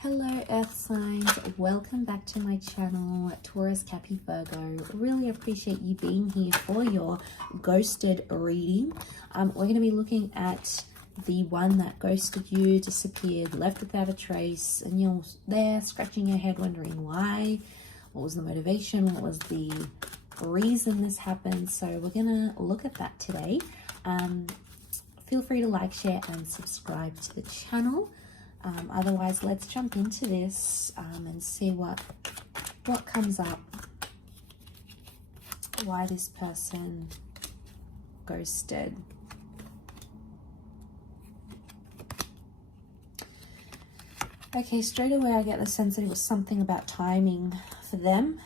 Hello Earth signs, welcome back to my channel, Taurus, Cappy, Virgo. Really appreciate you being here for your ghosted reading. We're going to be looking at the one that ghosted you, disappeared, left without a trace, and you're there scratching your head wondering why, what was the motivation, what was the reason this happened. So we're going to look at that today. Feel free to like, share, and subscribe to the channel. Otherwise, let's jump into this and see what comes up, why this person ghosted. Okay, straight away I get the sense that it was something about timing for them.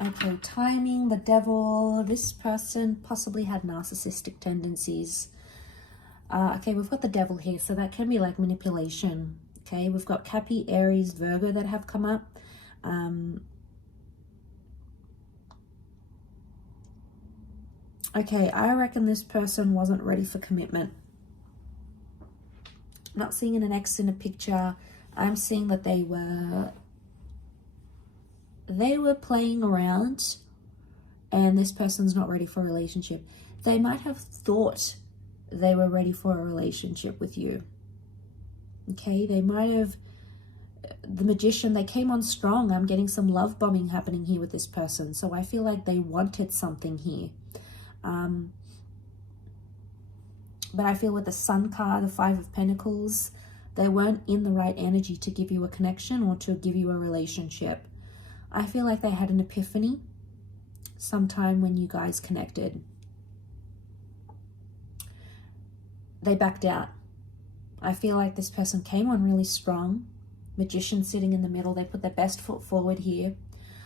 Okay, timing, the devil. This person possibly had narcissistic tendencies. Okay, we've got the devil here, so that can be like manipulation. Okay, we've got Cappy, Aries, Virgo that have come up. Okay, I reckon this person wasn't ready for commitment. I'm not seeing an ex in a picture. I'm seeing that they were playing around and this person's not ready for a relationship. They might have thought they were ready for a relationship with you. Okay, they might have, the Magician, they came on strong. I'm getting some love bombing happening here with this person. So I feel like they wanted something here. But I feel with the Sun card, the Five of Pentacles, they weren't in the right energy to give you a connection or to give you a relationship. I feel like they had an epiphany sometime when you guys connected. They backed out. I feel like this person came on really strong. Magician sitting in the middle. They put their best foot forward here.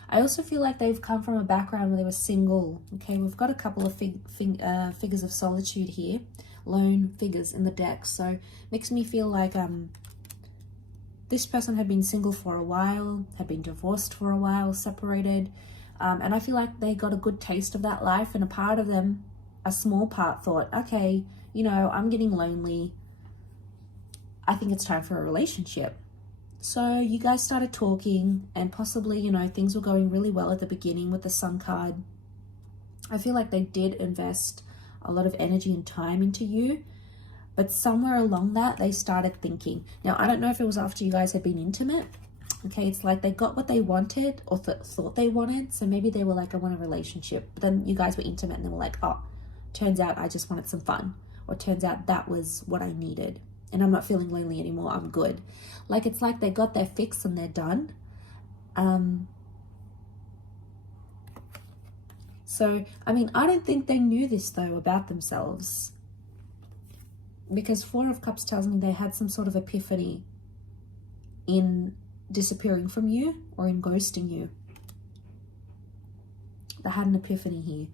I also feel like they've come from a background where they were single. Okay, we've got a couple of figures of solitude here. Lone figures in the deck. So makes me feel like this person had been single for a while, had been divorced for a while, separated. And I feel like they got a good taste of that life. And a part of them, a small part, thought, okay, you know, I'm getting lonely. I think it's time for a relationship. So you guys started talking and possibly, you know, things were going really well at the beginning with the Sun card. I feel like they did invest a lot of energy and time into you. But somewhere along that, they started thinking. Now, I don't know if it was after you guys had been intimate. Okay, it's like they got what they wanted or thought they wanted. So maybe they were like, I want a relationship. But then you guys were intimate and they were like, oh, turns out I just wanted some fun. Or turns out that was what I needed. And I'm not feeling lonely anymore. I'm good. Like, it's like they got their fix and they're done. So, I mean, I don't think they knew this, though, about themselves. Because Four of Cups tells me they had some sort of epiphany in disappearing from you or in ghosting you. They had an epiphany here.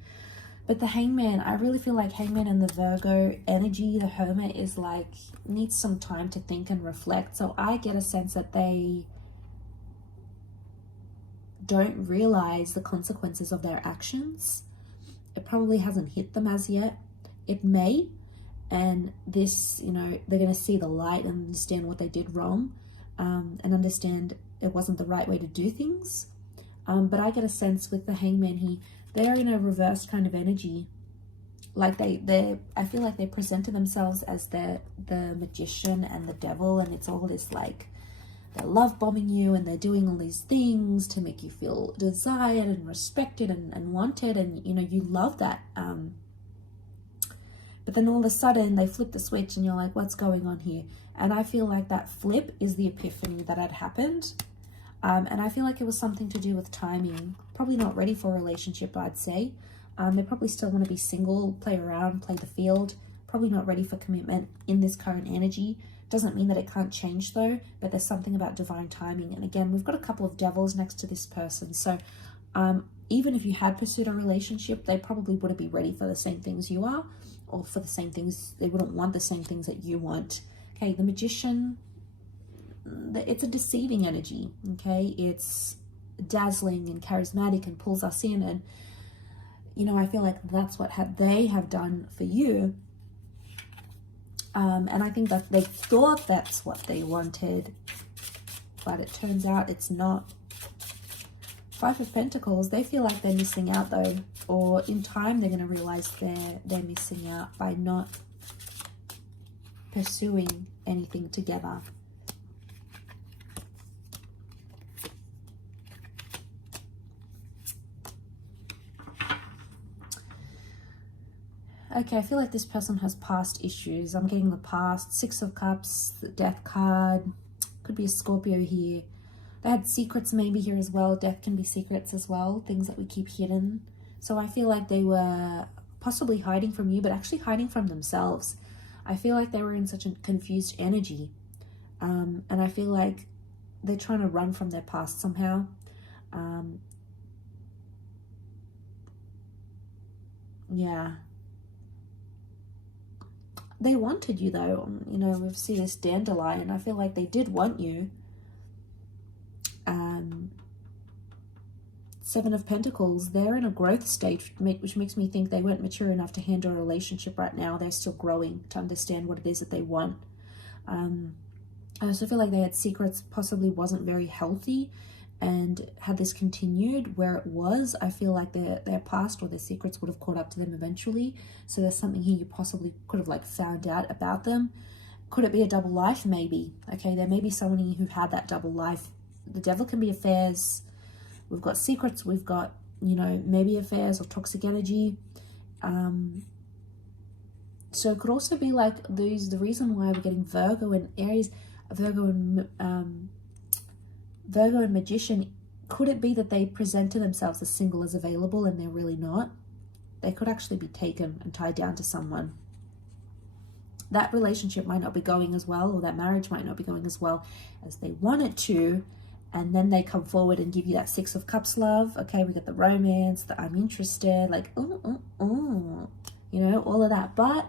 But the Hangman, I really feel like Hangman and the Virgo energy, the Hermit, is like, needs some time to think and reflect. So I get a sense that they don't realize the consequences of their actions. It probably hasn't hit them as yet. It may. And this, you know, they're going to see the light and understand what they did wrong, and understand it wasn't the right way to do things. But I get a sense with the Hangman, they're in a reversed kind of energy. Like I feel like they presented themselves as the Magician and the Devil, and it's all this like, they're love bombing you and they're doing all these things to make you feel desired and respected and wanted, and you know, you love that. But then all of a sudden they flip the switch and you're like, what's going on here? And I feel like that flip is the epiphany that had happened. And I feel like it was something to do with timing. Probably not ready for a relationship, I'd say. They probably still want to be single, play around, play the field. Probably not ready for commitment in this current energy. Doesn't mean that it can't change though, but there's something about divine timing. And again, we've got a couple of devils next to this person. So even if you had pursued a relationship, they probably wouldn't be ready for the same things you are, or for the same things, they wouldn't want the same things that you want. Okay, the Magician, it's a deceiving energy, okay? It's dazzling and charismatic and pulls us in, and you know, I feel like that's what they have done for you. And I think that they thought that's what they wanted, but it turns out it's not. Five of Pentacles, they feel like they're missing out though, or in time they're going to realize they're missing out by not pursuing anything together. Okay, I feel like this person has past issues. I'm getting the past. Six of Cups, the Death card. Could be a Scorpio here. They had secrets maybe here as well. Death can be secrets as well. Things that we keep hidden. So I feel like they were possibly hiding from you, but actually hiding from themselves. I feel like they were in such a confused energy. And I feel like they're trying to run from their past somehow. Yeah. They wanted you though. You know, we see this dandelion. I feel like they did want you. Seven of Pentacles, they're in a growth stage, which makes me think they weren't mature enough to handle a relationship right now. They're still growing to understand what it is that they want. I also feel like they had secrets, possibly wasn't very healthy, and had this continued where it was, I feel like their past or their secrets would have caught up to them eventually. So there's something here you possibly could have like found out about them. Could it be a double life? Maybe. Okay, there may be someone here who had that double life. The Devil can be affairs. We've got secrets. We've got, you know, maybe affairs or toxic energy. So it could also be like the reason why we're getting Virgo and Aries, Virgo and Magician. Could it be that they present to themselves as single as available and they're really not? They could actually be taken and tied down to someone. That relationship might not be going as well, or that marriage might not be going as well as they want it to. And then they come forward and give you that Six of Cups love. Okay, we got the romance, the I'm interested, like, you know, all of that. But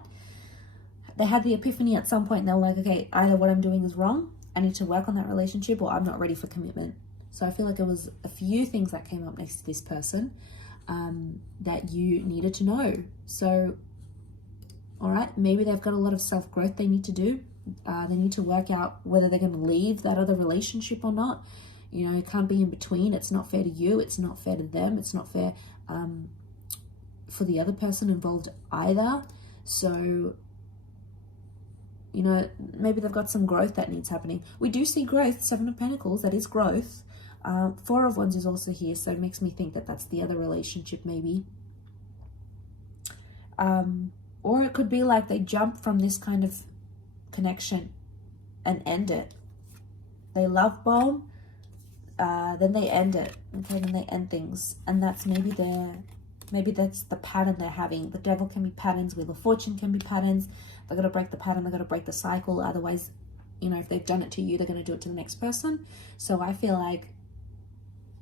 they had the epiphany at some point and they're like, okay, either what I'm doing is wrong, I need to work on that relationship, or I'm not ready for commitment. So I feel like it was a few things that came up next to this person that you needed to know. So, all right, maybe they've got a lot of self-growth they need to do. They need to work out whether they're going to leave that other relationship or not. You know, it can't be in between. It's not fair to you. It's not fair to them. It's not fair for the other person involved either. So, you know, maybe they've got some growth that needs happening. We do see growth. Seven of Pentacles, that is growth. Four of Wands is also here, so it makes me think that that's the other relationship maybe. Or it could be like they jump from this kind of connection and end it. They love bomb, then they end it. Okay, then they end things, and that's maybe that's the pattern they're having. The Devil can be patterns. Wheel of Fortune can be patterns. They're gonna break the pattern. They're gonna break the cycle. Otherwise, you know, if they've done it to you, they're gonna do it to the next person. So I feel like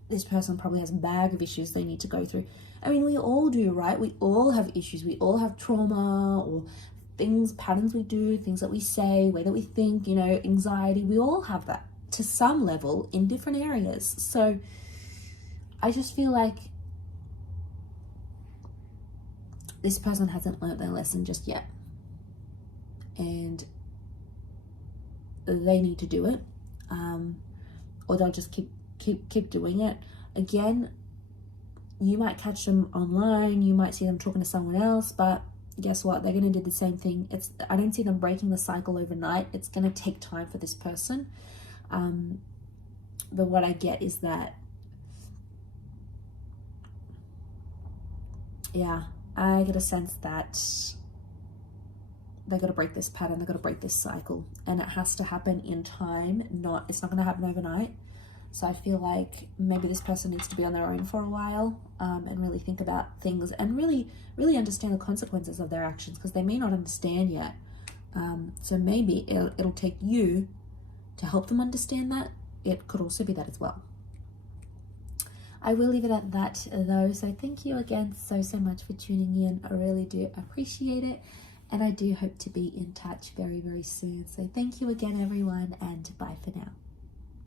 this person probably has a bag of issues they need to go through. I mean, we all do, right? We all have issues. We all have trauma or things, patterns we do, things that we say, way that we think, you know, anxiety. We all have that to some level in different areas. So I just feel like this person hasn't learned their lesson just yet. And they need to do it. Or they'll just keep doing it. Again, you might catch them online, you might see them talking to someone else, but guess what? They're going to do the same thing. I don't see them breaking the cycle overnight. It's going to take time for this person. But what I get is that, yeah, I get a sense that they're going to break this pattern. They're going to break this cycle, and it has to happen in time. It's not going to happen overnight. So I feel like maybe this person needs to be on their own for a while, and really think about things and really understand the consequences of their actions, because they may not understand yet. So maybe it'll take you to help them understand that. It could also be that as well. I will leave it at that though. So thank you again so much for tuning in. I really do appreciate it. And I do hope to be in touch very, very soon. So thank you again, everyone, and bye for now.